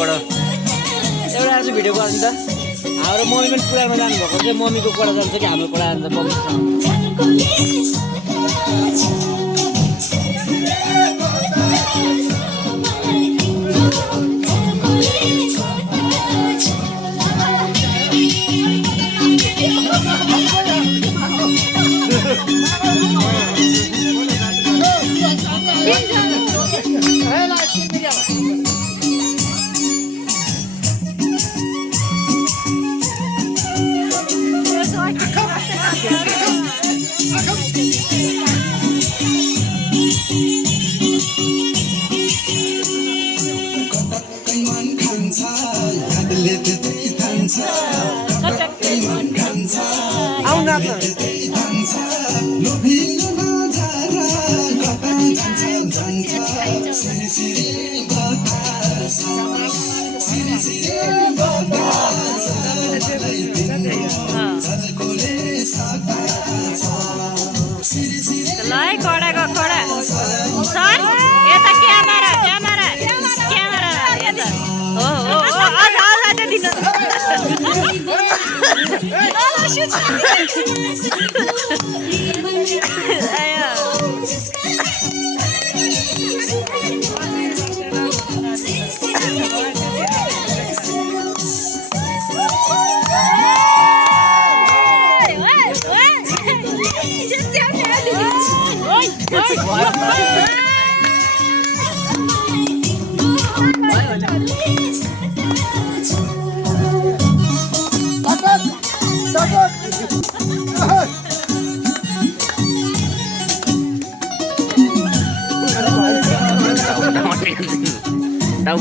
गाउँबाट एउटा आज भिडियो गर्नु त हाम्रो मम्मी पनि पुरामा जानुभएको चाहिँ मम्मीको कोडा जान्छ कि हाम्रो कोडा जान्छ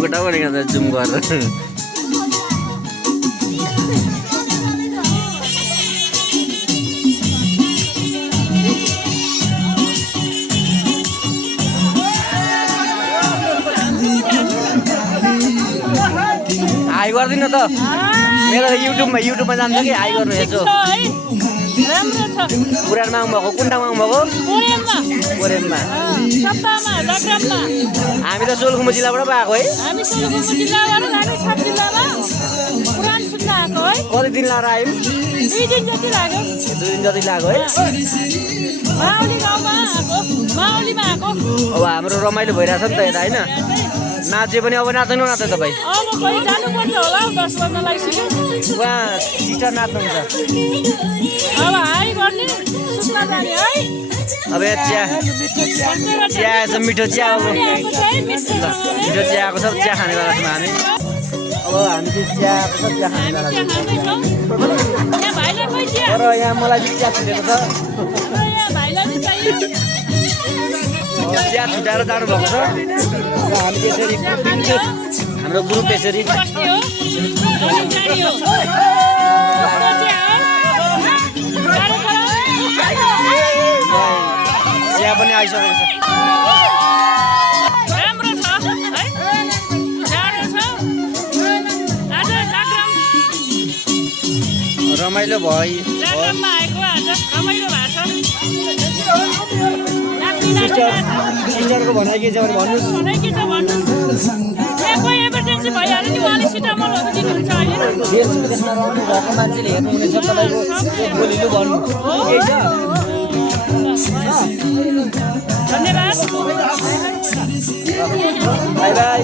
टाउको निकाल्दा जुम गरेर हाई गर्दिन त मेरो युट्युबमा जान्छ कि हाई गर्नु हेर्छु पुरानो माग्नु भएको कुन ठाउँमा आउनुभएको कोरेममा हामी त सोलुखुम्बु जिल्लाबाट आएको है कति दिन लाएर आयौँ 2 दिन जति लाग्यो है अब हाम्रो रमाइलो भइरहेछ नि त यता होइन नाचे पनि अब नाच्नु नाच्छ तपाईँ उहाँ सिस्टर नाच्नुहुन्छ अब यहाँ चिया छ मिठो चिया अब मिठो चिया आएको छ चिया खाने बेला छौँ हामी अब हामी चाहिँ चिया आएको छ चिया खाने बेला तर यहाँ मलाई चाहिँ चिया छुटेको छ चिया छुट्याएर जानुभएको छ हामी त्यसरी हाम्रो ग्रुप यसरी चिया पनि आइसकेको छ रमाइलो भयो सिस्टरको भनाइ के छ भने भन्नुहोस् देश विदेशमा रहनु भएको मान्छेले हेर्नुहुनेछ तपाईँको बोलिलो भन्नु केही छ धन्यवाद बाई बाई